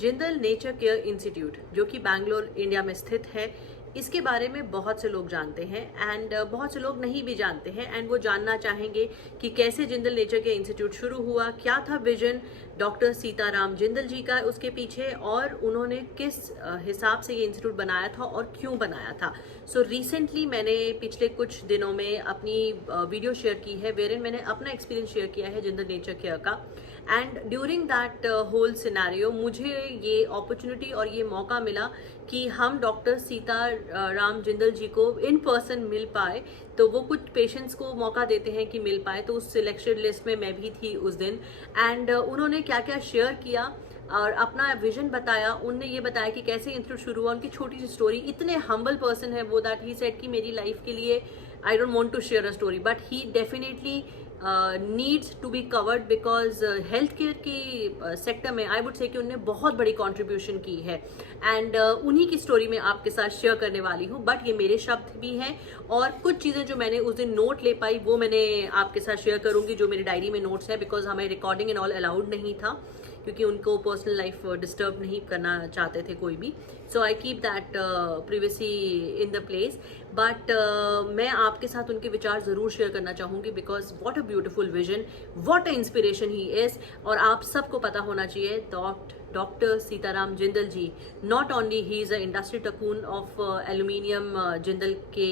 Jindal nature care institute जो कि Bangalore India में स्थित है, इसके बारे में बहुत से लोग जानते हैं एंड बहुत से लोग नहीं भी जानते हैं एंड वो जानना चाहेंगे कि कैसे जिंदल नेचर केयर इंस्टीट्यूट शुरू हुआ, क्या था विजन डॉक्टर सीताराम जिंदल जी का उसके पीछे, और उन्होंने किस हिसाब से ये इंस्टीट्यूट बनाया था और क्यों बनाया था। सो रिसेंटली मैंने पिछले कुछ दिनों में अपनी वीडियो शेयर की है वेरिन मैंने अपना एक्सपीरियंस शेयर किया है जिंदल नेचर केयर का। And during that whole scenario मुझे ये अपॉर्चुनिटी और ये मौका मिला कि हम डॉक्टर सीताराम जिंदल जी को इन पर्सन मिल पाए। तो वो कुछ पेशेंट्स को मौका देते हैं कि मिल पाए, तो उस सिलेक्शन लिस्ट में मैं भी थी उस दिन। एंड उन्होंने क्या क्या शेयर किया और अपना विजन बताया। उनने ये बताया कि कैसे इंस्टीट्यूट शुरू हुआ, उनकी छोटी सी स्टोरी। इतने हम्बल पर्सन है वो दैट ही सेड कि मेरी लाइफ के लिए I don't want to share a story but he definitely needs to be covered because health care के सेक्टर में आई वुड से कि उन्होंने बहुत बड़ी कंट्रीब्यूशन की है। एंड उन्हीं की स्टोरी में आपके साथ शेयर करने वाली हूँ, बट ये मेरे शब्द भी हैं और कुछ चीज़ें जो मैंने उस दिन नोट ले पाई वो मैंने आपके साथ शेयर करूँगी, जो मेरी डायरी में नोट्स है, बिकॉज हमें रिकॉर्डिंग एंड ऑल अलाउड नहीं था क्योंकि उनको पर्सनल लाइफ डिस्टर्ब नहीं करना चाहते थे कोई भी। So I keep that privacy in the place. But मैं आपके साथ उनके विचार ज़रूर शेयर करना चाहूँगी because what a beautiful vision, what a inspiration he is. और आप सबको पता होना चाहिए doctor Sitaram Jindal ji not only he is a industry tycoon of aluminium Jindal के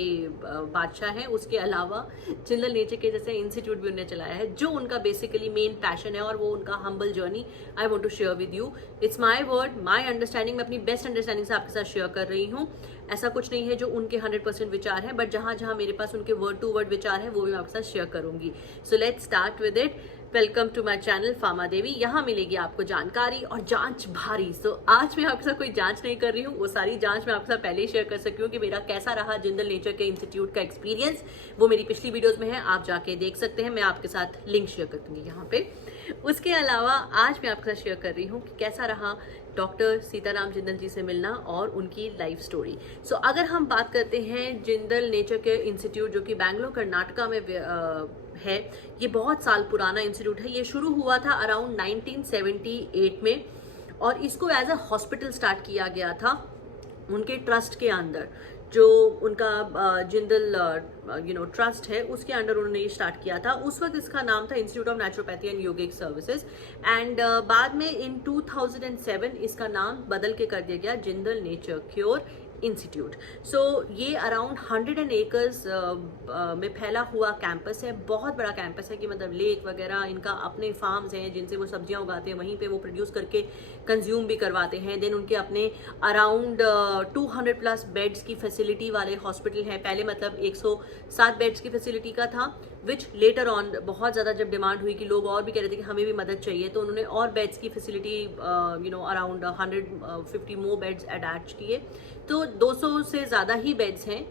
बादशाह हैं, उसके अलावा जिंदल नेचर के जैसे इंस्टीट्यूट भी उन्होंने चलाया है जो उनका बेसिकली मेन पैशन है और वो उनका humble journey I want to share with you. It's my word, my understanding, मैं अपनी बेस्ट अंडरस्टैंडिंग से आपके साथ शेयर कर रही हूँ। ऐसा कुछ नहीं है जो उनके 100% विचार हैं, बट जहाँ जहाँ मेरे पास उनके वर्ड टू वर्ड विचार हैं वो भी मैं आपके साथ शेयर करूंगी। So let's start with it. Welcome to my channel pharma Devi. यहाँ मिलेगी आपको जानकारी और जांच भारी। सो आज मैं आपके साथ कोई जांच नहीं कर रही हूँ, वो सारी जांच मैं आपके साथ पहले ही शेयर कर सकती हूँ कि मेरा कैसा रहा जिंदल नेचर के इंस्टीट्यूट का एक्सपीरियंस। वो मेरी पिछली वीडियोस में है, आप जाके देख सकते हैं, मैं आपके साथ लिंक शेयर कर दूंगी यहाँ पे। उसके अलावा आज मैं आपके साथ शेयर कर रही हूँ कि कैसा रहा डॉक्टर सीताराम जिंदल जी से मिलना और उनकी लाइफ स्टोरी। सो अगर हम बात करते हैं जिंदल नेचर केयर इंस्टीट्यूट जो कि बैंगलोर कर्नाटका में है, ये बहुत साल पुराना इंस्टीट्यूट है। ये शुरू हुआ था अराउंड 1978 में और इसको एज अ हॉस्पिटल स्टार्ट किया गया था उनके ट्रस्ट के अंदर। जो उनका जिंदल ट्रस्ट है उसके अंडर उन्होंने ये स्टार्ट किया था। उस वक्त इसका नाम था institute of naturopathy and yogic services and बाद में इन 2007 इसका नाम बदल के कर दिया गया जिंदल नेचर क्योर इंस्टीट्यूट। सो ये अराउंड 100 एकर्स में फैला हुआ कैंपस है, बहुत बड़ा कैंपस है कि मतलब लेक वगैरह, इनका अपने फार्म्स हैं जिनसे वो सब्जियां उगाते हैं, वहीं पे वो प्रोड्यूस करके कंज्यूम भी करवाते हैं। देन उनके अपने अराउंड 200+ बेड्स की फैसिलिटी वाले हॉस्पिटल हैं। पहले मतलब 107 बेड्स की फैसिलिटी का था, विच लेटर ऑन बहुत ज़्यादा जब डिमांड हुई कि लोग और भी कह रहे थे कि हमें भी मदद चाहिए, तो उन्होंने और बेड्स की फैसिलिटी अराउंड 150 मोर बेड्स अटैच किए। तो 200 से ज़्यादा ही बेड्स हैं।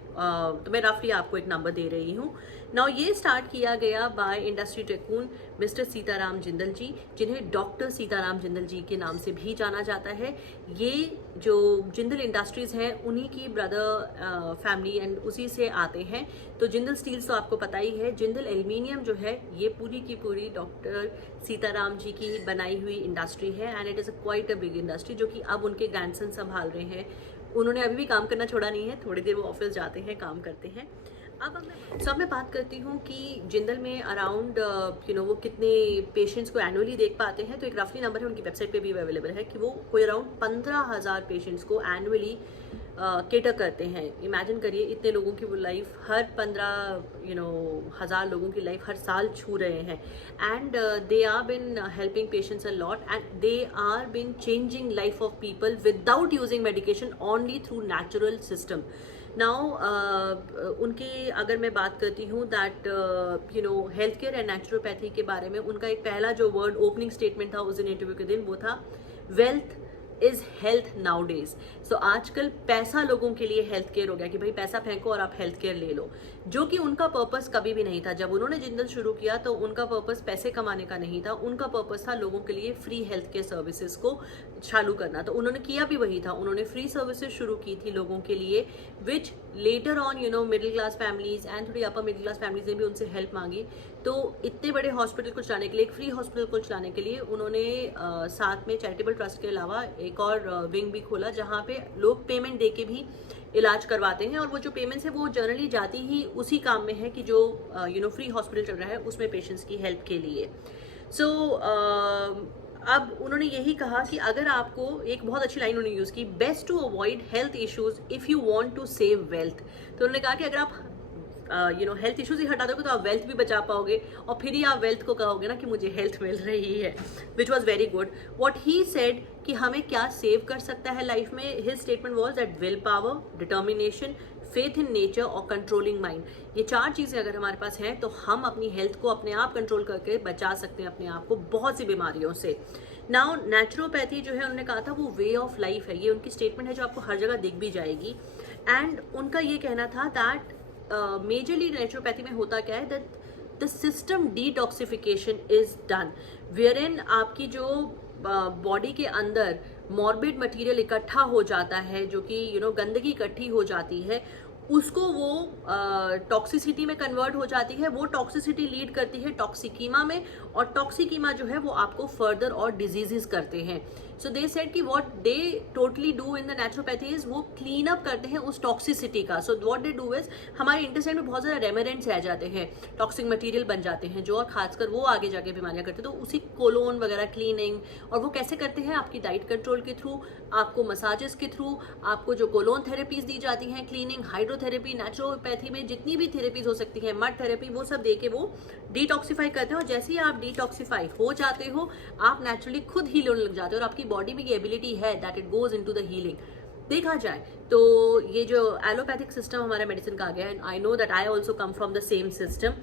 तो मैं रफली आपको एक नंबर दे रही हूँ। नाउ ये स्टार्ट किया गया बाय इंडस्ट्री टिकून मिस्टर सीताराम जिंदल जी, जिन्हें डॉक्टर सीताराम जिंदल जी के नाम से भी जाना जाता है। ये जो जिंदल इंडस्ट्रीज हैं उन्हीं की ब्रदर फैमिली एंड उसी से आते हैं। तो जिंदल स्टील्स तो आपको पता ही है। जिंदल एल्यूमिनियम जो है ये पूरी की पूरी डॉक्टर सीताराम जी की बनाई हुई इंडस्ट्री है and it is quite a big industry जो कि अब उनके ग्रैंडसन संभाल रहे हैं। उन्होंने अभी भी काम करना छोड़ा नहीं है, थोड़ी देर वो ऑफिस जाते हैं, काम करते हैं। अब मैं बात करती हूँ कि जिंदल में अराउंड वो कितने पेशेंट्स को एनुअली देख पाते हैं। तो एक रफली नंबर है, उनकी वेबसाइट पे भी अवेलेबल है कि वो कोई अराउंड 15,000 पेशेंट्स को एनुअली केटर करते हैं। इमेजिन करिए इतने लोगों की वो लाइफ, हर 15,000 लोगों की लाइफ हर साल छू रहे हैं। And they are been helping patients a lot and they are been changing life of people without using medication, only through natural system. Now उनकी अगर मैं बात करती हूँ that health care and naturopathy के बारे में उनका एक पहला जो वर्ड ओपनिंग स्टेटमेंट था उस दिन इंटरव्यू के दिन, वो था wealth is health nowadays. So आजकल पैसा लोगों के लिए हेल्थ केयर हो गया कि भाई पैसा फेंको और आप हेल्थ केयर ले लो। जो कि उनका पर्पस कभी भी नहीं था। जब उन्होंने जिंदल शुरू किया तो उनका पर्पस पैसे कमाने का नहीं था, उनका पर्पस था लोगों के लिए फ्री हेल्थ केयर सर्विसेज को चालू करना। तो उन्होंने किया भी वही था, उन्होंने फ्री सर्विसेज शुरू की थी लोगों के लिए, which later on middle class families and थोड़ी अपर मिडिल क्लास फैमिलीज ने भी उनसे हेल्प मांगी। तो इतने बड़े हॉस्पिटल को चलाने के लिए, एक फ्री हॉस्पिटल को चलाने के लिए उन्होंने साथ में चैरिटेबल ट्रस्ट के अलावा एक और विंग भी खोला, जहाँ पे लोग पेमेंट दे के भी इलाज करवाते हैं, और वो जो पेमेंट्स है वो जनरली जाती ही उसी काम में है कि जो फ्री हॉस्पिटल चल रहा है उसमें पेशेंट्स की हेल्प के लिए। सो अब उन्होंने यही कहा कि अगर आपको, एक बहुत अच्छी लाइन उन्होंने यूज़ की, best to avoid health issues if you want to save wealth. तो उन्होंने कहा कि अगर आप हेल्थ इश्यूज ही हटा दोगे तो आप वेल्थ भी बचा पाओगे, और फिर ही आप वेल्थ को कहोगे ना कि मुझे हेल्थ मिल रही है, which was very good. What he said कि हमें क्या सेव कर सकता है लाइफ में, his statement was that will power, determination, faith in nature और कंट्रोलिंग माइंड, ये 4 चीज़ें अगर हमारे पास हैं तो हम अपनी हेल्थ को अपने आप कंट्रोल करके बचा सकते हैं अपने आप को बहुत सी बीमारियों से। नाउ नेचुरोपैथी जो है उन्होंने कहा था वो वे ऑफ लाइफ है, ये उनकी स्टेटमेंट है जो आपको हर जगह दिख भी जाएगी। एंड उनका ये कहना था दैट मेजरली नेचुरोपैथी में होता क्या है, that the system detoxification is done, wherein आपकी जो बॉडी के अंदर मॉर्बिड मटेरियल इकट्ठा हो जाता है, जो कि गंदगी इकट्ठी हो जाती है, उसको वो टॉक्सिसिटी में कन्वर्ट हो जाती है, वो टॉक्सिसिटी लीड करती है टॉक्सिकीमा में, और टॉक्सिकीमा जो है वो आपको फर्दर और डिजीजेस करते हैं। सो दे सेड कि what they totally do in the naturopathy is वो क्लीन अप करते हैं उस टॉक्सिसिटी का। So what they do is हमारे इंटेस्टाइन में बहुत सारे रेमेरेंट्स रह जाते हैं, टॉक्सिक मटेरियल बन जाते हैं, जो और खासकर वो आगे जाके बीमारियां करते हैं। तो उसी कोलोन वगैरह क्लीनिंग, और वो कैसे करते हैं, आपकी डाइट कंट्रोल के थ्रू, आपको मसाजेस के थ्रू, आपको जो कोलोन थेरेपीज दी जाती हैं, क्लीनिंग, हाइड्रोथेरेपी, नेचुरोपैथी में जितनी भी थेरेपीज हो सकती है, मड थेरेपी, वो सब दे के वो डिटॉक्सिफाई करते हैं। और जैसे ही आप डिटॉक्सिफाई हो जाते हो आप नेचुरली खुद हील होने लग जाते हो, और आपकी बॉडी में ये एबिलिटी है that it goes into the healing. देखा जाए तो ये जो एलोपैथिक सिस्टम हमारा मेडिसिन का आ गया है, आई know that I also come from the same system,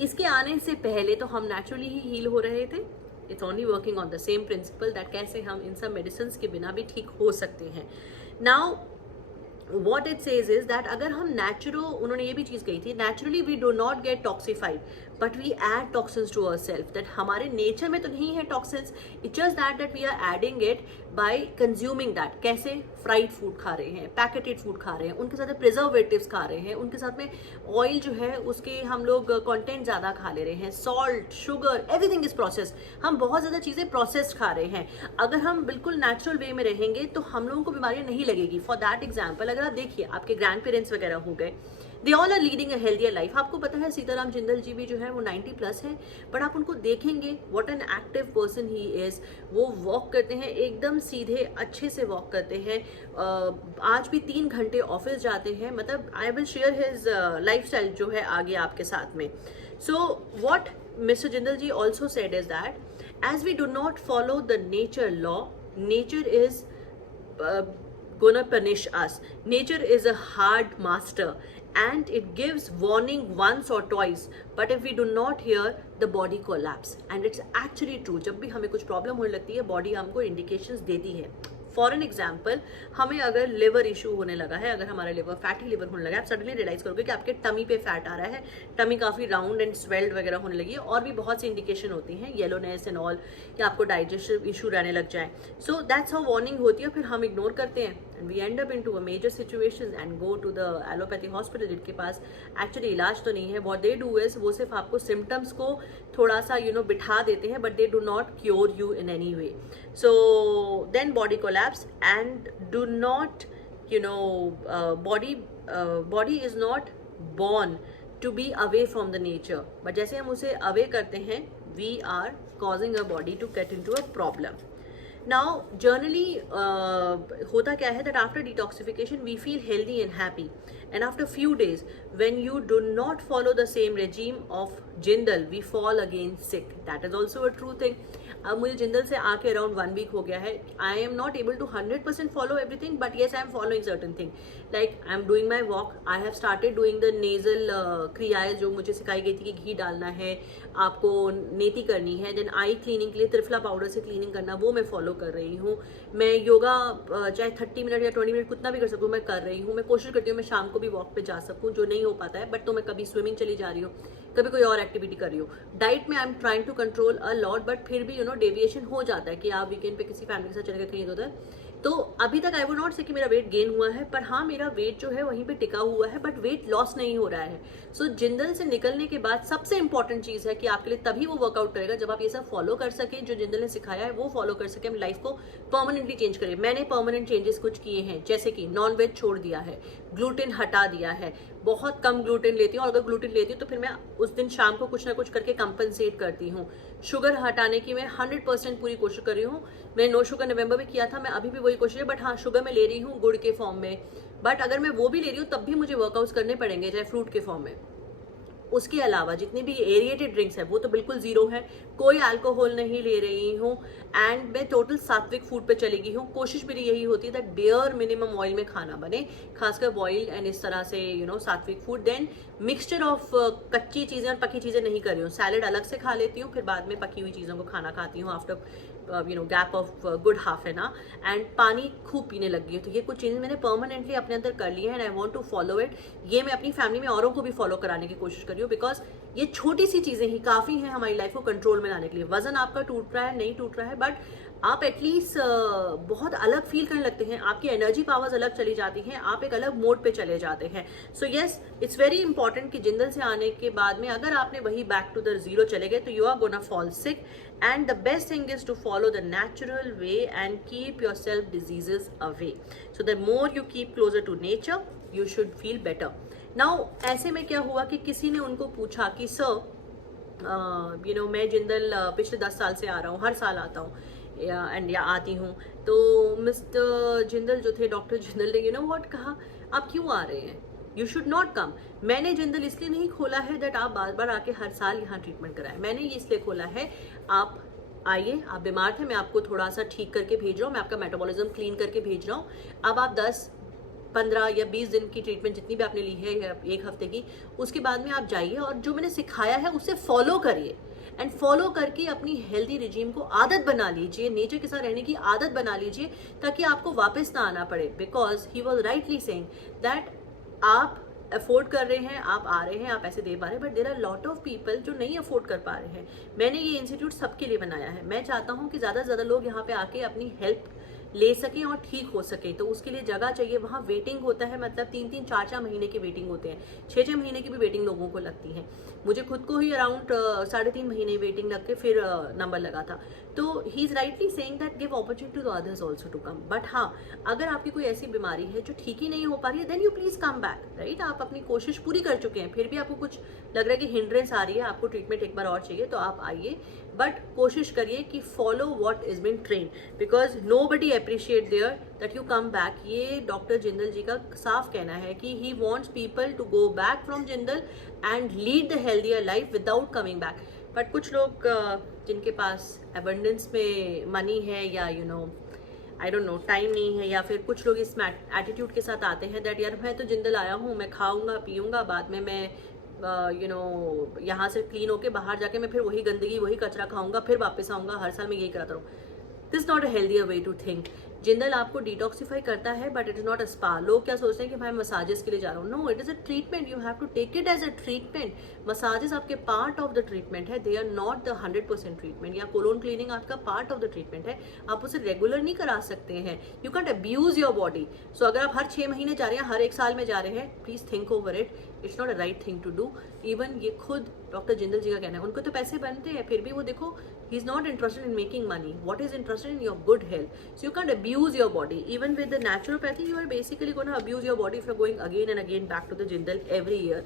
इसके आने से पहले तो हम नेचुरली ही हील हो रहे थे। It's only working on the same principle that कैसे हम इन सब मेडिसिन के बिना भी ठीक हो सकते हैं। Now what it says is that अगर हम उन्होंने ये भी चीज़ कही थी, naturally we do not get toxified but we add toxins to ourselves, that हमारे नेचर में तो नहीं है toxins, it's just that we are adding it by consuming that। कैसे, फ्राइड फूड खा रहे हैं, पैकेटेड फूड खा रहे हैं, उनके साथ में प्रिजर्वेटिव्स खा रहे हैं, उनके साथ में ऑयल जो है उसके हम लोग कंटेंट ज़्यादा खा ले रहे हैं, salt, sugar, everything is process, हम बहुत ज़्यादा चीज़ें प्रोसेस्ड खा रहे हैं। अगर हम बिल्कुल नेचुरल वे में रहेंगे तो हम लोगों को बीमारियां नहीं लगेगी। फॉर दैट एग्जाम्पल अगर आप देखिए आपके ग्रैंड पेरेंट्स वगैरह हो गए, they all are leading a healthier life. आपको पता है सीताराम जिंदल जी भी जो है वो 90+ है, बट आप उनको देखेंगे what an active person he is. वो वॉक करते हैं एकदम सीधे अच्छे से वॉक करते हैं, आज भी 3 घंटे ऑफिस जाते हैं। मतलब I will share his lifestyle जो है आगे आपके साथ में। So what mister Jindal ji also said is that as we do not follow the nature law, nature is gonna punish us. Nature is a hard master and it gives warning once or twice, but if we do not hear, the body collapse, and it's actually true। जब भी हमें कुछ problem होने लगती है body हमको indications देती है। फॉर एन एग्जाम्पल, हमें अगर लिवर इशू होने लगा है, अगर हमारा लिवर फैटी लिवर होने लगा है, आप सडनली रियलाइज करोगे कि आपके टमी पे फैट आ रहा है, टमी काफ़ी राउंड एंड स्वेल्ड वगैरह होने लगी है, और भी बहुत सी इंडिकेशन होती हैं, येलोनेस एंड ऑल, कि आपको डाइजेस्टिव इशू रहने लग जाए। सो दैट्स हाउ वार्निंग होती है, फिर हम इग्नोर करते हैं and we end up into a major situations and go to the allopathy hospital, जिनके पास एक्चुअली इलाज तो नहीं है। व्हाट दे डू इज वो सिर्फ आपको सिम्टम्स को थोड़ा सा बिठा देते हैं, but they do not cure you in any way. So then body collapse and do not body is not born to be away from the nature, but जैसे हम उसे away करते हैं we are causing our body to get into a problem. Now generally होता क्या है that after detoxification we feel healthy and happy, and after few days when you do not follow the same regime of Jindal we fall again sick. That is also a true thing. अब मुझे जिंदल से आके around 1 week हो गया है। I am not able to 100% follow everything, but yes I am following certain thing, like I am doing my walk, I have started doing the nasal क्रियाएं जो मुझे सिखाई गई थी कि घी डालना है, आपको नेति करनी है, देन आई क्लीनिंग के लिए त्रिफला पाउडर से क्लीनिंग करना, वो मैं फॉलो कर रही हूँ। मैं योगा चाहे 30 मिनट या 20 मिनट कितना भी कर सकूँ मैं कर रही हूँ। मैं कोशिश करती हूँ मैं शाम को को भी वॉक पे जा सकूं, जो नहीं हो पाता है, बट तो मैं कभी स्विमिंग चली जा रही हूँ, कभी कोई और एक्टिविटी कर रही हूँ। डाइट में I am trying to control a lot, but फिर भी डेविएशन हो जाता है कि आप वीकेंड पे किसी फैमिली के साथ चले गए कहीं उधर। तो अभी तक आई वुड नॉट से कि मेरा वेट गेन हुआ है, पर हाँ मेरा वेट जो है वहीं पे टिका हुआ है, बट वेट लॉस नहीं हो रहा है। सो जिंदल से निकलने के बाद सबसे इंपॉर्टेंट चीज़ है कि आपके लिए तभी वो वर्कआउट करेगा जब आप ये सब फॉलो कर सके, जो जिंदल ने सिखाया है वो फॉलो कर सके, अपनी लाइफ को परमानेंटली चेंज करें। मैंने परमानेंट चेंजेस कुछ किए हैं, जैसे कि नॉन वेज छोड़ दिया है, ग्लूटेन हटा दिया है, बहुत कम ग्लूटेन लेती हूँ, और अगर ग्लूटेन लेती हूँ तो फिर मैं उस दिन शाम को कुछ ना कुछ करके कंपनसेट करती हूँ। शुगर हटाने की मैं 100% पूरी कोशिश कर रही हूँ। मैंने नो शुगर नवंबर में किया था, मैं अभी भी वही कोशिश है, बट हाँ शुगर मैं ले रही हूँ गुड़ के फॉर्म में, बट अगर मैं वो भी ले रही हूँ तब भी मुझे वर्कआउट्स करने पड़ेंगे, चाहे फ्रूट के फॉर्म में। उसके अलावा जितनी भी एरिएटेड ड्रिंक्स है वो तो बिल्कुल जीरो है, कोई अल्कोहल नहीं ले रही हूँ, एंड मैं टोटल सात्विक फूड पे चली गई हूँ। कोशिश मेरी यही होती है दैट बेयर मिनिमम ऑयल में खाना बने, खासकर बॉइल्ड एंड इस तरह से सात्विक फूड। देन मिक्सचर ऑफ कच्ची चीज़ें और पकी चीज़ें नहीं कर रही हूँ, सैलेड अलग से खा लेती हूँ, फिर बाद में पकी हुई चीज़ों को खाना खाती हूँ after gap of good half an hour, and पानी खूब पीने लगी है। तो ये कुछ चीज़ें मैंने परमानेंटली अपने अंदर कर ली है, and I want to follow it. ये मैं अपनी फैमिली में औरों को भी फॉलो कराने की कोशिश कर रही हूँ, बिकॉज ये छोटी सी चीज़ें ही काफ़ी हैं हमारी लाइफ को कंट्रोल में लाने के लिए। वजन आपका टूट रहा है, नहीं टूट रहा है, बट आप एटलीस्ट बहुत अलग फील करने लगते हैं, आपकी एनर्जी पावर्स अलग चली जाती हैं, आप एक अलग मोड पे चले जाते हैं। So yes, it's very important कि जिंदल से आने के बाद में अगर आपने वही बैक टू द जीरो चले गए तो you are gonna fall sick, and the best thing is to follow the natural way and keep your self diseases away. So the more you keep closer to nature you should feel better. Now ऐसे में क्या हुआ कि किसी ने उनको पूछा कि सर मैं जिंदल पिछले 10 साल से आ रहा हूँ, हर साल आता हूँ या आती हूँ, तो मिस्टर जिंदल जो थे, डॉक्टर जिंदल ने व्हाट कहा, आप क्यों आ रहे हैं, यू शुड नॉट कम। मैंने जिंदल इसलिए नहीं खोला है दैट आप बार बार आके हर साल यहाँ ट्रीटमेंट कराएं, मैंने ये इसलिए खोला है, आप आइए, आप बीमार थे, मैं आपको थोड़ा सा ठीक करके भेज रहा हूँ, मैं आपका मेटाबॉलिज्म क्लीन करके भेज रहा हूँ। अब आप 10, 15 या 20 दिन की ट्रीटमेंट जितनी भी आपने ली है, या 1 हफ्ते की, उसके बाद में आप जाइए और जो मैंने सिखाया है उसे फॉलो करिए, एंड फॉलो करके अपनी हेल्दी रिजीम को आदत बना लीजिए, नेचर के साथ रहने की आदत बना लीजिए, ताकि आपको वापस ना आना पड़े। Because he was rightly saying that आप अफोर्ड कर रहे हैं, आप आ रहे हैं, आप पैसे दे पा रहे हैं, but there are lot of people जो नहीं अफोर्ड कर पा रहे हैं। मैंने ये इंस्टीट्यूट सबके लिए बनाया है, मैं चाहता हूँ कि ज़्यादा से ज़्यादा लोग यहाँ पे आके अपनी हेल्प ले सकें और ठीक हो सके, तो उसके लिए जगह चाहिए। वहाँ वेटिंग होता है, मतलब 3-3, 4-4 महीने की वेटिंग होते हैं, 6-6 महीने की भी वेटिंग लोगों को लगती है। मुझे खुद को ही अराउंड 3.5 महीने वेटिंग लग के फिर नंबर लगा था। तो he is rightly saying that give opportunity to others also to come. But हाँ, अगर आपकी कोई ऐसी बीमारी है जो ठीक ही नहीं हो पा रही है, then you please come back, right. आप अपनी कोशिश पूरी कर चुके हैं, फिर भी आपको कुछ लग रहा है कि हिंड्रेंस आ रही है, आपको ट्रीटमेंट एक बार और चाहिए, तो आप आइए, बट कोशिश करिए कि follow what is been train, because nobody appreciate there that you come back. ये डॉक्टर जिंदल जी का साफ कहना है कि he wants people to go back from Jindal and lead the healthier life without coming back. But कुछ लोग जिनके पास एबंडेंस में मनी है, या आई डोंट नो टाइम नहीं है, या फिर कुछ लोग इस एटीट्यूड के साथ आते हैं दैट यार मैं तो जिंदल आया हूँ, मैं खाऊंगा पीऊंगा, बाद में मैं यहाँ से क्लीन होके बाहर जाके मैं फिर वही गंदगी वही कचरा खाऊंगा, फिर वापस आऊंगा, हर साल मैं यही कराता रहूँ। This not a healthier way to think. Jindal आपको डिटॉक्सिफाई करता है, but it is not a spa. लोग क्या सोचते हैं कि भाई मसाजेस के लिए जा रहा हूँ, no, it is a treatment, you have to take it as a treatment. Massages आपके पार्ट ऑफ द ट्रीटमेंट है, they are not the 100% treatment. या कोलोन क्लीनिंग आपका पार्ट ऑफ द ट्रीटमेंट है, आप उसे रेगुलर नहीं करा सकते हैं, you can't abuse your body. So अगर आप हर 6 महीने जा रहे हैं, हर 1 साल में जा रहे हैं, please think over it, it's not a right thing to do. Even ये खुद डॉक्टर जिंदल जी का कहना है, उनको तो पैसे बनते हैं, फिर भी वो देखो he is not interested in making money, what is interested in your good health. So you can't abuse your body. Even with the naturopathy, you are basically going to abuse your body if you're going again and again back to the Jindal every year.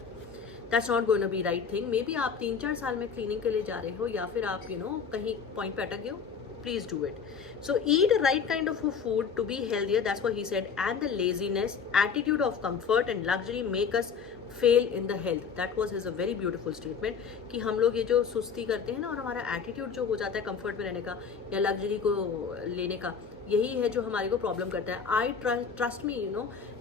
That's not going to be right thing. Maybe आप 3-4 साल में cleaning के लिए जा रहे हो, या फिर आप कहीं पॉइंट पे अटक गए हो, please do it. So eat a right kind of food to be healthier, that's what he said. And the laziness, attitude of comfort and luxury make us fail in the health. That was his a very beautiful statement, कि हम लोग ये जो सुस्ती करते हैं ना, और हमारा एटीट्यूड जो हो जाता है कंफर्ट में रहने का या लग्जरी को लेने का, यही है जो हमारे को प्रॉब्लम करता है। आई ट्रस्ट मी,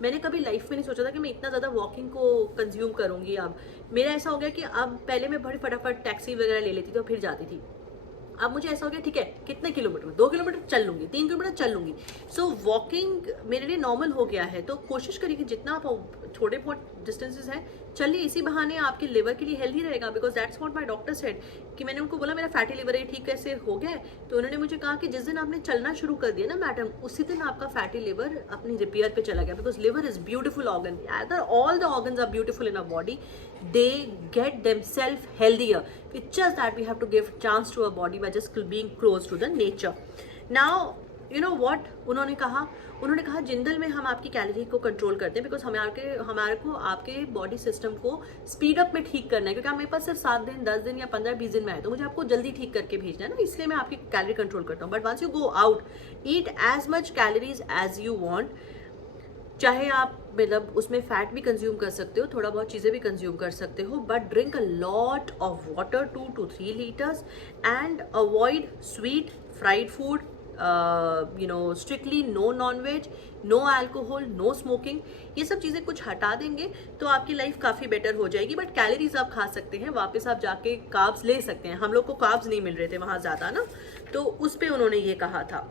मैंने कभी लाइफ में नहीं सोचा था कि मैं इतना ज़्यादा वॉकिंग को कंज्यूम करूँगी। अब मेरा ऐसा हो गया कि अब पहले मैं बड़ी फटाफट टैक्सी वगैरह ले लेती थी और फिर जाती थी, अब मुझे ऐसा हो गया ठीक है कितने किलोमीटर, 2 किलोमीटर चल लूंगी, 3 किलोमीटर चल लूंगी। सो वॉकिंग मेरे लिए नॉर्मल हो गया है। तो कोशिश करिए कि जितना आप थोड़े बहुत डिस्टेंसेस हैं चलिए, इसी बहाने आपके लिवर के लिए हेल्दी रहेगा। Because that's what my doctor said कि मैंने उनको बोला मेरा फैटी लिवर है, ठीक कैसे हो गया है? तो उन्होंने मुझे कहा कि जिस दिन आपने चलना शुरू कर दिया ना मैडम, उसी दिन आपका फैटी लिवर अपनी रिपेयर पे चला गया। Because liver is beautiful organ, other all the organs are beautiful in a body, they get themselves healthier. It's just that we have to give chance to our body by just being close to the nature. Now you know what उन्होंने कहा जिंदल में हम आपकी calorie को control करते हैं, because हमारे को आपके बॉडी सिस्टम को स्पीड अप में ठीक करना है, क्योंकि आप मेरे पास सिर्फ 7 दिन 10 दिन या 15-20 दिन में आए, तो मुझे आपको जल्दी ठीक करके भेजना है ना, इसलिए मैं आपकी कैलोरी कंट्रोल करता हूँ। But once you go out, eat as much calories as you want. चाहे आप मतलब उसमें फैट भी कंज्यूम कर सकते हो, थोड़ा बहुत चीज़ें भी कंज्यूम कर सकते हो, but drink a lot of water, 2 to 3 liters, and avoid sweet fried food, strictly no non veg, no alcohol, no smoking. ये सब चीज़ें कुछ हटा देंगे तो आपकी लाइफ काफ़ी बेटर हो जाएगी। बट कैलोरीज आप खा सकते हैं, वापस आप जाके कार्ब्स ले सकते हैं। हम लोग को कार्ब्स नहीं मिल रहे थे वहाँ ज़्यादा ना, तो उस पर उन्होंने ये कहा था।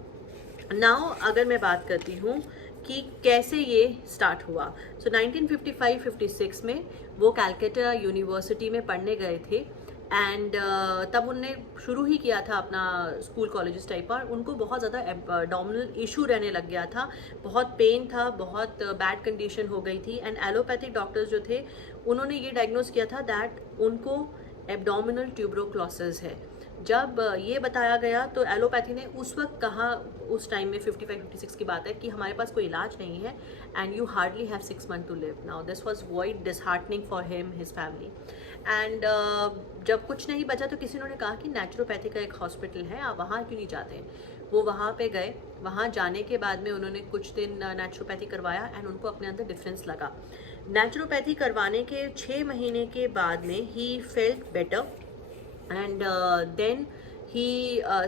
नाउ अगर मैं बात करती हूँ कि कैसे ये स्टार्ट हुआ, सो 1955-56 में वो कैलकाटा यूनिवर्सिटी में पढ़ने गए थे, एंड तब उनने शुरू ही किया था अपना स्कूल कॉलेजेस टाइप पर। उनको बहुत ज़्यादा एब्डोमिनल इशू रहने लग गया था, बहुत पेन था, बहुत बैड कंडीशन हो गई थी, एंड एलोपैथिक डॉक्टर्स जो थे उन्होंने ये डायग्नोस किया था दैट उनको एब्डोमिनल ट्यूबरोक्लोसिस है। जब ये बताया गया तो एलोपैथी ने उस वक्त कहा, उस टाइम में 55-56 की बात है, कि हमारे पास कोई इलाज नहीं है and you hardly have 6 months to live. Now this was quite disheartening for him, his family, and जब कुछ नहीं बचा तो किसी ने कहा कि नेचुरोपैथी का एक हॉस्पिटल है, आप वहाँ क्यों नहीं जाते हैं? वो वहाँ पे गए। वहाँ जाने के बाद में उन्होंने कुछ दिन नेचुरोपैथी करवाया एंड उनको अपने अंदर डिफरेंस लगा। नेचुरोपैथी करवाने के 6 महीने के बाद में he felt better, and then he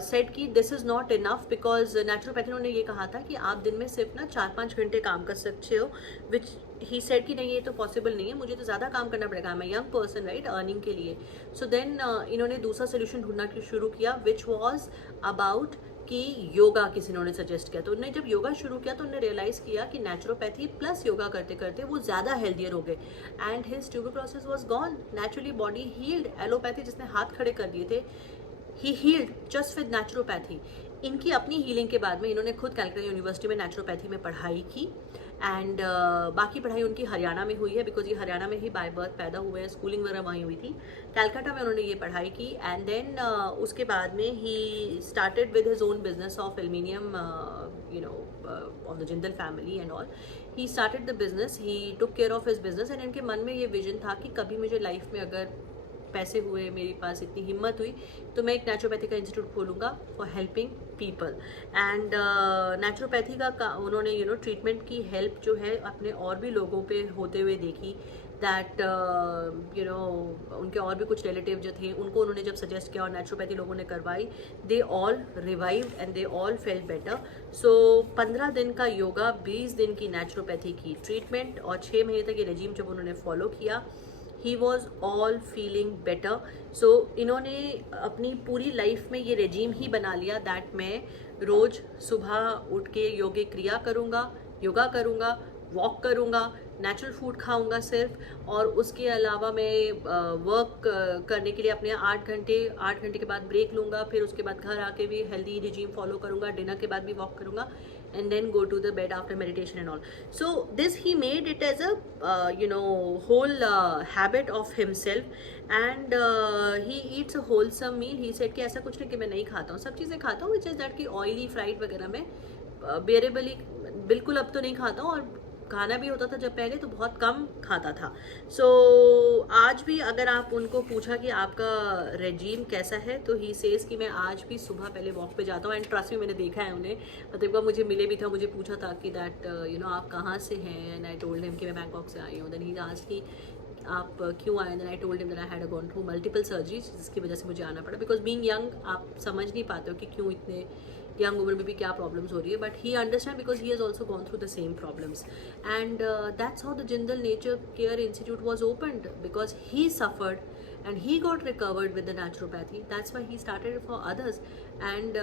said कि this is not enough because naturopathy उन्होंने ये कहा था कि आप दिन में सिर्फ ना 4-5 घंटे काम कर सकते हो, which he said कि नहीं ये तो पॉसिबल नहीं है, मुझे तो ज़्यादा काम करना पड़ेगा, मैं यंग पर्सन राइट, अर्निंग के लिए। सो देन इन्होंने दूसरा सोल्यूशन ढूंढना शुरू किया, विच वॉज अबाउट कि योगा किसी ने सजेस्ट किया। तो उन्होंने जब योगा शुरू किया तो उन्होंने रियलाइज़ किया कि नेचुरोपैथी प्लस योगा करते करते वो ज़्यादा हेल्दियर हो गए, and his tuberculosis was gone, naturally body healed. Allopathy जिसने हाथ खड़े कर दिए थे, he healed just with naturopathy. इनकी अपनी हीलिंग के बाद में इन्होंने खुद कैलकाटा यूनिवर्सिटी में नेचुरोपैथी में पढ़ाई की, एंड बाकी पढ़ाई उनकी हरियाणा में हुई है, बिकॉज ये हरियाणा में ही बाय बर्थ पैदा हुए हैं, स्कूलिंग वगैरह वहीं हुई थी। कैलकाटा में उन्होंने ये पढ़ाई की, एंड देन उसके बाद में he started with his own business of aluminium, of the Jindal family and all. He started the business, he took care of his business, and इनके मन में ये विजन था कि कभी मुझे लाइफ में अगर पैसे हुए, मेरे पास इतनी हिम्मत हुई, तो मैं एक नेचुरोपैथी का इंस्टीट्यूट खोलूँगा for helping people. And naturopathy का उन्होंने ट्रीटमेंट की हेल्प जो है अपने और भी लोगों पे होते हुए देखी, दैट उनके और भी कुछ रिलेटिव जो थे उनको उन्होंने जब सजेस्ट किया और नेचुरोपैथी लोगों ने करवाई, they all revived and they all felt better. So 15 दिन का योगा, 20 दिन की नेचुरोपैथी की ट्रीटमेंट और 6 महीने तक ये रेजिम जब उन्होंने फॉलो किया, he was all feeling better. So इन्होंने अपनी पूरी लाइफ में ये रेजिम ही बना लिया दैट मैं रोज़ सुबह उठ के योगा करूँगा, वॉक करूँगा, नेचुरल फूड खाऊंगा सिर्फ, और उसके अलावा मैं वर्क करने के लिए अपने 8 घंटे के बाद ब्रेक लूँगा, फिर उसके बाद घर आके भी हेल्दी रिजीम फॉलो करूँगा, डिनर के बाद भी वॉक करूँगा, and then go to the bed after meditation and all. So this he made it as a whole habit of himself, and he eats a wholesome meal. He said कि ऐसा कुछ नहीं कि मैं नहीं खाता हूँ, सब चीज़ें खाता हूँ, which is that कि ऑयली फ्राइड वगैरह में बेरेबली बिल्कुल अब तो नहीं खाता हूँ, और खाना भी होता था जब पहले तो बहुत कम खाता था। सो आज भी अगर आप उनको पूछा कि आपका रेजीम कैसा है, तो ही सेज कि मैं आज भी सुबह पहले वॉक पे जाता हूँ, एंड ट्रस्ट में मैंने देखा है उन्हें, मतलब मुझे मिले भी था, मुझे पूछा था कि दैट आप कहाँ से हैं, एंड आई टोल्ड हिम कि मैं बैंकॉक से आई हूँ। देन ही आस्क्ड कि आप क्यों आए, then I told him that I had gone through multiple surgeries, जिसकी वजह से मुझे आना पड़ा, बिकॉज बीइंग यंग आप समझ नहीं पाते हो कि क्यों इतने यंग उम्र में भी क्या प्रॉब्लम्स हो रही है, but he understand because he has also gone through the same problems, and that's how the Jindal nature care institute was opened, because he suffered and he got recovered with the naturopathy. That's why he started it for others. And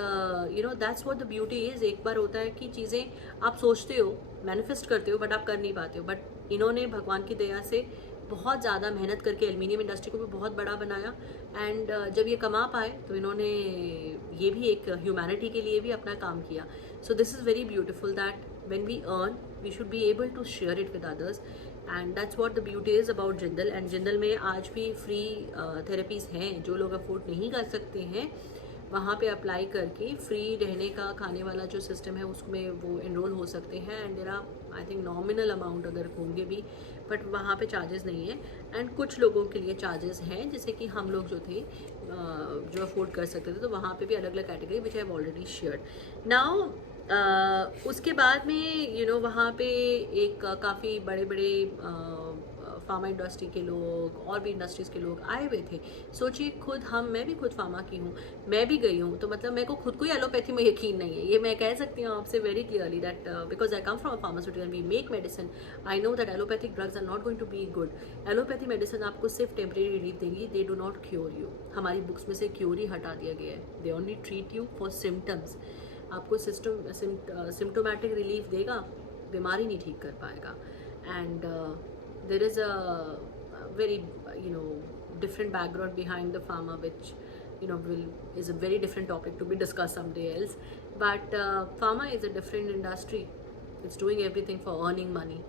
that's what the beauty is. एक बार होता है कि चीज़ें आप सोचते हो, manifest करते हो, बट आप कर नहीं पाते हो. बट इन्होंने भगवान की दया से बहुत ज़्यादा मेहनत करके एल्युमिनियम इंडस्ट्री को भी बहुत बड़ा बनाया. एंड जब ये कमा पाए तो इन्होंने ये भी एक ह्यूमैनिटी के लिए भी अपना काम किया. So this is very beautiful that when we earn we should be able to share it with others, and that's what the beauty is about Jindal. And Jindal में आज भी फ्री थेरेपीज़ हैं. जो लोग अफोर्ड नहीं कर सकते हैं वहाँ पे अप्लाई करके फ्री रहने का, खाने वाला जो सिस्टम है उसमें वो एनरोल हो सकते हैं. And there are I think nominal amount अगर होंगे भी, बट वहाँ पे चार्जेस नहीं है. एंड कुछ लोगों के लिए चार्जेस हैं, जैसे कि हम लोग जो थे जो अफोर्ड कर सकते थे, तो वहाँ पे भी अलग अलग category which I have already shared. Now उसके बाद में वहाँ पे एक काफ़ी बड़े बड़े फार्मा इंडस्ट्री के लोग और भी इंडस्ट्रीज़ के लोग आए हुए थे. सोचिए मैं भी खुद फार्मा की हूँ, मैं भी गई हूँ, तो मतलब मेरे को खुद को ही एलोपैथी में यकीन नहीं है. ये मैं कह सकती हूँ आपसे very clearly that because I come from a pharmaceutical, we make medicine, I know that allopathic drugs are not going to be good. Allopathy medicine आपको सिर्फ टेम्परेरी रिलीफ देंगी, they do not cure you. हमारी books में से cure ही हटा दिया गया है. They only treat you for symptoms. आपको सिम्टोमेटिक रिलीफ देगा, बीमारी नहीं ठीक कर पाएगा. And there is a very different background behind the pharma, which is a very different topic to be discussed someday else. But pharma is a different industry. It's doing everything for earning money.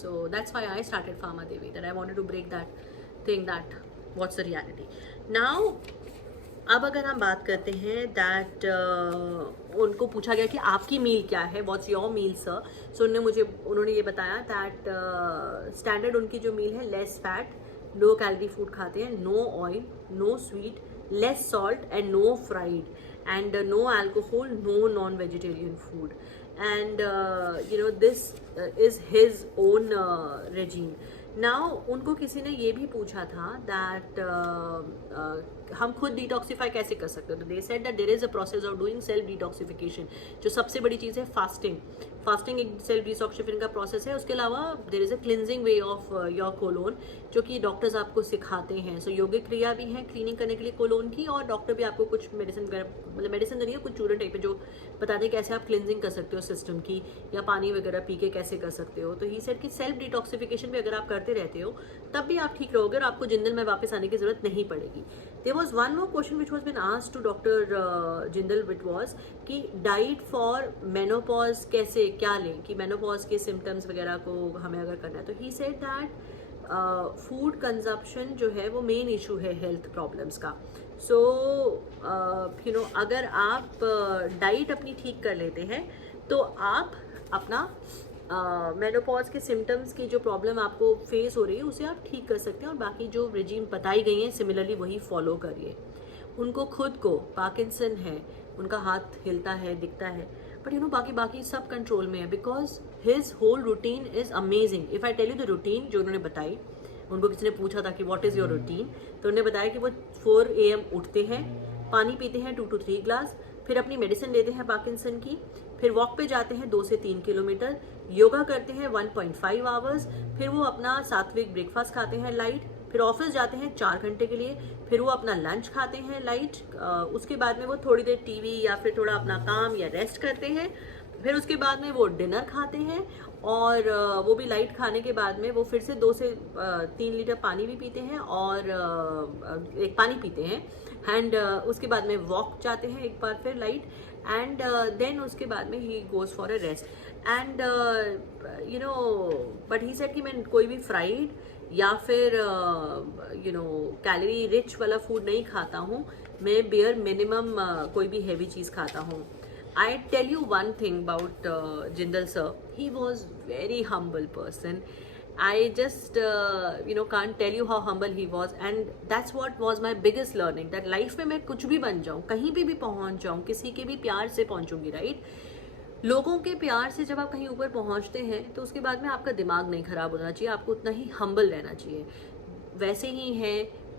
So that's why I started Pharma Devi, that I wanted to break that thing, that what's the reality. Now अब अगर हम बात करते हैं that उनको पूछा गया कि आपकी मील क्या है, what's your meal sir. So उन्होंने ये बताया दैट स्टैंडर्ड उनकी जो मील है, less fat, low calorie food खाते हैं, no oil, no sweet, less salt and no fried, and no alcohol, no non vegetarian food. And this is his own regime. Now उनको किसी ने ये भी पूछा था दैट हम खुद डिटॉक्सीफाई कैसे कर सकते हो. तो they said that there is a process of doing self detoxification. जो सबसे बड़ी चीज़ है फास्टिंग. फास्टिंग एक सेल्फ डिटॉक्सिफिकेशन का प्रोसेस है. उसके अलावा there is a cleansing way of your colon, जो कि डॉक्टर्स आपको सिखाते हैं. सो योगिक क्रिया भी है क्लीनिंग करने के लिए कोलोन की, और डॉक्टर भी आपको कुछ मेडिसिन वगैरह, मतलब मेडिसिन नहीं है, कुछ चूरन टाइप है जो बताते हैं कैसे आप क्लिनजिंग कर सकते हो सिस्टम की, या पानी वगैरह पी के कैसे कर सकते हो. तो ही सेड कि सेल्फ डिटॉक्सिफिकेशन भी अगर आप करते रहते हो तब भी आप ठीक रहोगे और आपको जिंदल में वापस आने की जरूरत नहीं पड़ेगी. There was one more question which was been asked to doctor Jindal, which was कि डाइट फॉर मेनोपॉज कैसे, क्या लें, कि मेनोपॉज के सिम्टम्स वगैरह को हमें अगर करना है. तो he said that food consumption जो है वो मेन इशू है हेल्थ प्रॉब्लम्स का. सो अगर आप डाइट अपनी ठीक कर लेते हैं तो आप अपना मेनोपॉज के सिम्टम्स की जो प्रॉब्लम आपको फेस हो रही है उसे आप ठीक कर सकते हैं. और बाकी जो रिजीम बताई गई हैं सिमिलरली वही फॉलो करिए. उनको खुद को पार्किंसन है, उनका हाथ हिलता है, दिखता है, बट बाकी सब कंट्रोल में है, because his whole routine is amazing. If I tell you the routine जो उन्होंने बताई, उनको किसी ने पूछा था कि व्हाट इज़ योर रूटीन, तो उन्होंने बताया कि वो 4 AM उठते हैं, पानी पीते हैं 2 to 3 ग्लास, फिर अपनी मेडिसिन लेते हैं पार्किंसन की, फिर वॉक पे जाते हैं 2 से 3 किलोमीटर, योगा करते हैं 1.5 आवर्स, फिर वो अपना सात्विक ब्रेकफास्ट खाते हैं लाइट, फिर ऑफिस जाते हैं 4 घंटे के लिए, फिर वो अपना लंच खाते हैं लाइट, उसके बाद में वो थोड़ी देर टीवी या फिर थोड़ा अपना काम या रेस्ट करते हैं, फिर उसके बाद में वो डिनर खाते हैं, और वो भी लाइट खाने के बाद में वो फिर से 2 से 3 लीटर पानी भी पीते हैं, और एक पानी पीते हैं, एंड उसके बाद में वॉक जाते हैं एक बार फिर लाइट, एंड देन उसके बाद में he goes for a rest. And but he said कि मैं कोई भी फ्राइड या फिर कैलोरी रिच वाला फूड नहीं खाता हूँ, मैं बेयर मिनिमम कोई भी हैवी चीज़ खाता हूँ. I tell you one thing about Jindal sir. He was very humble person. I just can't tell you how humble he was, and that's what was my biggest learning. That life में मैं कुछ भी बन जाऊँ, कहीं पे भी पहुँच जाऊँ, किसी के भी प्यार से पहुँचूंगी, राइट. लोगों के प्यार से जब आप कहीं ऊपर पहुँचते हैं तो उसके बाद में आपका दिमाग नहीं खराब होना चाहिए, आपको उतना ही हम्बल रहना चाहिए. वैसे ही है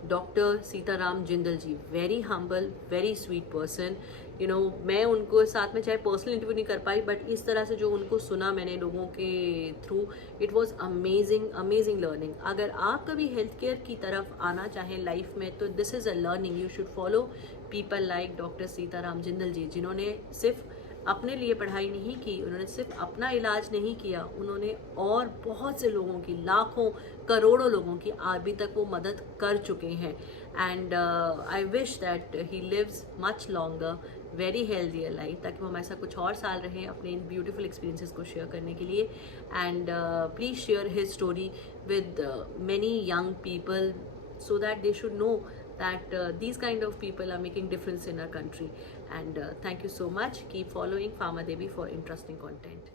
doctor Sitaram Jindal ji, very humble, very sweet person. You know, मैं उनको साथ में चाहे पर्सनल इंटरव्यू नहीं कर पाई, बट इस तरह से जो उनको सुना मैंने लोगों के through, it was amazing, amazing learning. अगर आप कभी हेल्थ केयर की तरफ आना चाहें लाइफ में, तो this is a learning, you should follow people like doctor Sitaram Jindal ji, जिन्होंने सिर्फ अपने लिए पढ़ाई नहीं की, उन्होंने सिर्फ अपना इलाज नहीं किया, उन्होंने और बहुत से लोगों की, लाखों करोड़ों लोगों की अभी तक वो मदद कर चुके हैं। And I wish that he lives much longer, very healthy life, ताकि वो हमारे साथ कुछ और साल रहें अपने इन ब्यूटीफुल एक्सपीरियंसेस को शेयर करने के लिए। And please share his story with many young people, so that they should know that these kind of people are making difference in our country. And thank you so much. Keep following Pharma Devi for interesting content.